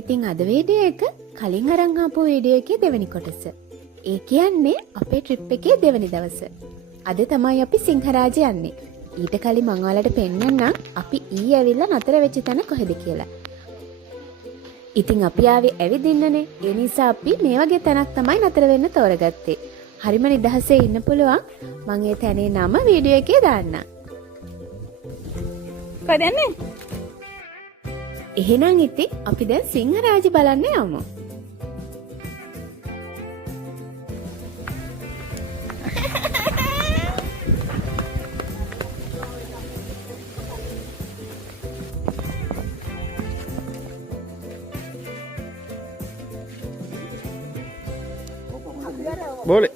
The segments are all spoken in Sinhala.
ඉතින් අද වීඩියෝ එක කලින් අරන් ආපු වීඩියෝ එකේ දෙවෙනි කොටස. ඒ කියන්නේ අපේ ට්‍රිප් එකේ දෙවෙනි දවස. අද තමයි අපි සිංහරාජ යන්නේ. ඊට කලින් මම ඔයාලට පෙන්නන්නම් අපි ඊ ඇවිල්ලා නතර වෙච්ච තැන කොහෙද කියලා. ඉතින් අපි ආවේ ඇවිදින්නනේ. ඒ නිසා අපි මේ වගේ තැනක් තමයි නතර වෙන්න තෝරගත්තේ. හරිම නිදහසේ ඉන්න පුළුවන්. මම ඒ තැනේ නම වීඩියෝ එකේ දාන්නම්. කොහෙද යන්නේ? එහෙනම් ඉතින් අපි දැන් සිංහරාජ බලන්න යමු. Boleh.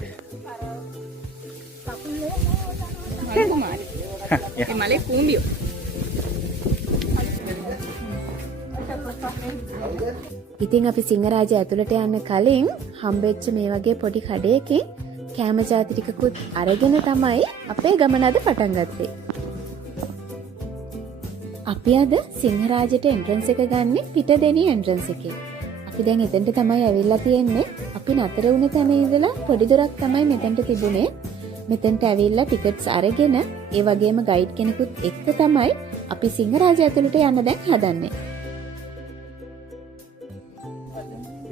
Malay kumbiyo. ඉතින් අපි සිංහරාජ ඇතුළට යන්න කලින් හම්බෙච්ච මේ වගේ පොඩි කඩේකින් කෑම ජාති ටිකකුත් අරගෙන තමයි අපේ ගමන අද පටන් ගත්තේ. අපි අද සිංහරාජට එන්ට්‍රන්ස් එක ගන්නෙ පිටදෙනිය එන්ට්‍රන්ස් එකේ. අපි දැන් එතෙන්ට තමයි ඇවිල්ලා තියෙන්නේ. අපි නතර වුණ තැන ඉඳලා පොඩි දොරක් තමයි මෙතෙන්ට තිබුණේ. මෙතෙන්ට ඇවිල්ලා ටිකට්ස් අරගෙන ඒ වගේම ගයිඩ් කෙනෙකුත් එක්ක තමයි අපි සිංහරාජ ඇතුළට යන්න දැන් හදන්නේ.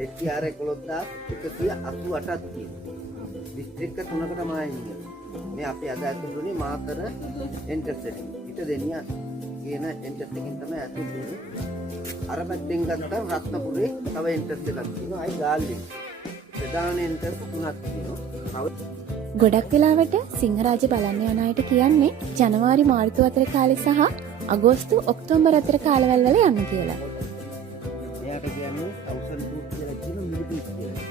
188ක් තියෙනවා. දිස්ත්‍රික්ක 3කට තමයි ඉන්නේ. මේ අපි අද ඇතුළුනේ මාතර එන්ටර්ස් එකේ. පිටදෙනිය කියන එන්ටර්ස් එකෙන් තමයි ඇතුළුනේ. අර පැත්තෙන් ගත්තා රත්නපුරේ තව එන්ටර්ස් එකක් තියෙනවා. අයි ගාල්ලේ. ප්‍රධාන එන්ටර්ස් 3ක් තියෙනවා. ගොඩක් වෙලාවට සිංහරාජ බලන්න යන අයට කියන්නේ ජනවාරි මාර්තු අතර කාලේ සහ අගෝස්තු ඔක්තෝබර් අතර කාලවල වල යන්න කියලා. එයාට කියන්නේ 1000 ෆූට් කියලා කියන මිලිපීස් කියලා.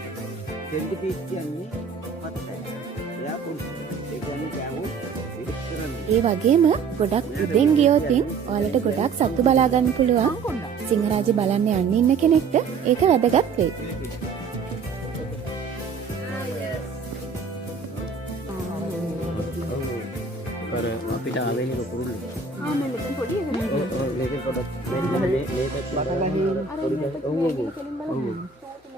සෙන්ටිපීස් කියන්නේ 7යි. එයා පොඩි. ඒ කියන්නේ ගෑවුත් ඒ වගේම ගොඩක් උදෙන් ගියොතින් ඔයාලට ගොඩක් සත්තු බලා ගන්න පුළුවන්. සිංහරාජ බලන්න යන්න ඉන්න කෙනෙක්ට ඒක වැදගත් වෙයි. අපිට ආවෙන්නේ ලොකුරුලු. මෙතන පොඩි එකක්. මේක පොඩක්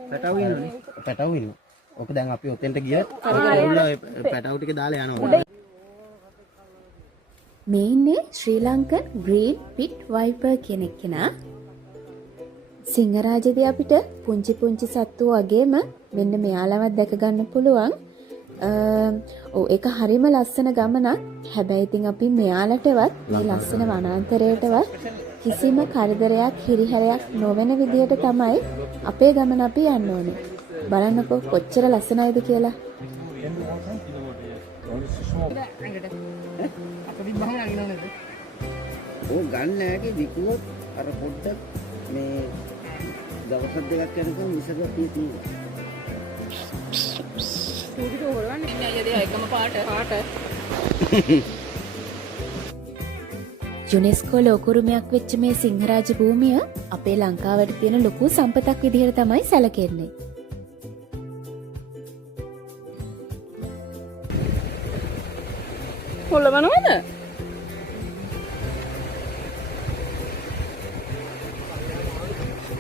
පැටව වෙනවනේ. පැටව වෙනවා. ඔක දැන් අපි ඔතෙන්ට ගියත් පැටව ටික දාලා යනවා. මේ ඉන්නේ ශ්‍රී ලංකන් ග්‍රීන් පිට් වයිපර් කෙනෙක් කෙනා. සිංහරාජදී අපිට පුංචි පුංචි සත්තු වගේම මෙන්න මෙයාලවත් දැක ගන්න පුළුවන්. ඒක හරිම ලස්සන ගමනක්. හැබැයි ඉතින් අපි මෙයාලටවත් මේ ලස්සන වනාන්තරයටවත් කිසිම කරදරයක් හිරිහැරයක් නොවන විදිහට තමයි අපේ ගමන අපි යන්න ඕනේ. බලන්නකෝ කොච්චර ලස්සනයිද කියලා. ඕ ගන්න නැගේ විකුණොත් අර පොඩ්ඩක් මේ දවස් දෙකක් යනකම් විසක තියෙනවා. ඌට හොරවන්නේ නැහැ යදී එකම පාට. යුනෙස්කෝ ලෝකුරුමයක් වෙච්ච මේ සිංහරාජ භූමිය අපේ ලංකාවට තියෙන ලොකු සම්පතක් විදිහට තමයි සැලකෙන්නේ. හොලවනවද?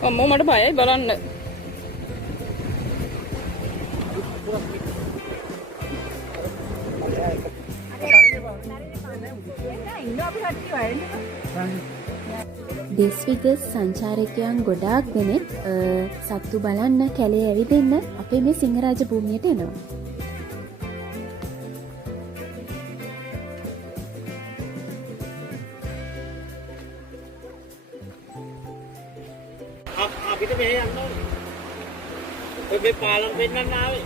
අම්මෝ මට බයයි බලන්න. දෙස් විදෙස් සංචාරකයන් ගොඩාක් දෙනෙක් සත්තු බලන්න කැලේ ඇවිදින්න අපේ මේ සිංහරාජ භූමියට එනවා. අපිට මෙහෙ යන්න ඕනේ. ඔය මේ පාලම් පෙන්නන්න ආවේ.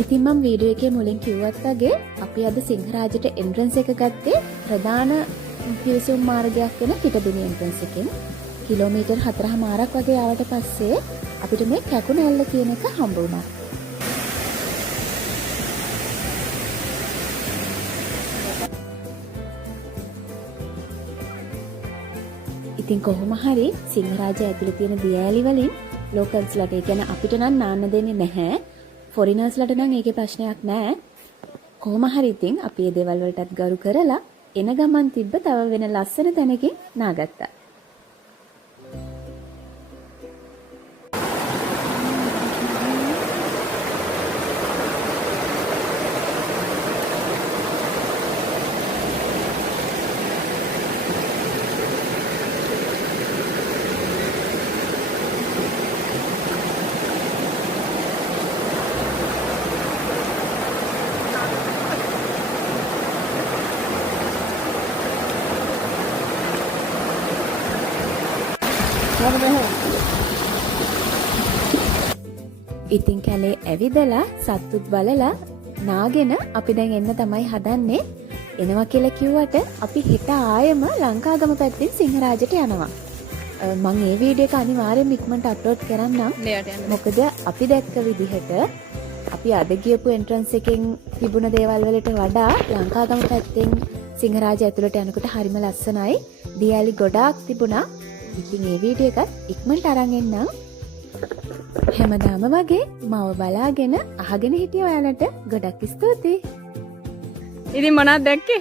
ඉතින් මම වීඩියෝ එකේ මුලින් කිව්වත් වගේ අපි අද සිංහරාජට එන්ට්‍රන්ස් එක ගත්තේ ප්‍රධාන පිවිසුම් මාර්ගයක් වෙන පිටදෙනිය එන්ට්‍රන්ස් එකෙන්. කිලෝමීටර් 4.5ක් වගේ ආවට පස්සේ අපිට මේ කැකුණැල්ල කියන එක හම්බ වුණා. ඉතින් කොහොම හරි සිංහරාජය ඇතුළේ තියෙන දියඇලි වලින් ලෝකල්ස්ලට ඒ කියන්නේ අපිට නම් නාන්න දෙන්නේ නැහැ. ෆොරිනර්ස්ලට නම් ඒකේ ප්‍රශ්නයක් නැහැ. කොහොම හරි ඉතින් අපි මේ දේවල් වලටත් ගරු කරලා එන ගමන් තිබ්බ තව වෙන ලස්සන තැනකින් නාගත්තා. ඉතින් කැලේ ඇවිදලා සත්තුත් බලලා නාගෙන අපි දැන් එන්න තමයි හදන්නේ. එනවා කියලා කිව්වට අපි හෙට ආයෙම ලංකාගම පැත්තෙන් සිංහරාජයට යනවා. මම මේ වීඩියෝ එක අනිවාර්යෙන්ම ඉක්මනට අප්ලෝඩ් කරන්නම්. ලෙයට යන්න. මොකද අපි දැක්ක විදිහට අපි අද ගියපු එන්ට්‍රන්ස් එකෙන් තිබුණ දේවල් වලට වඩා ලංකාගම පැත්තෙන් සිංහරාජ ඇතුළට යනකොට හරිම ලස්සනයි. දියඇලි ගොඩාක් තිබුණා. ඉතින් මේ වීඩියෝ එකත් ඉක්මනට අරන් එන්නම්. හැමදාම වගේ මව බලාගෙන අහගෙන හිටිය ඔයාලට ගොඩක් ස්තුතියි. ඉතින් මොනවද දැක්කේ?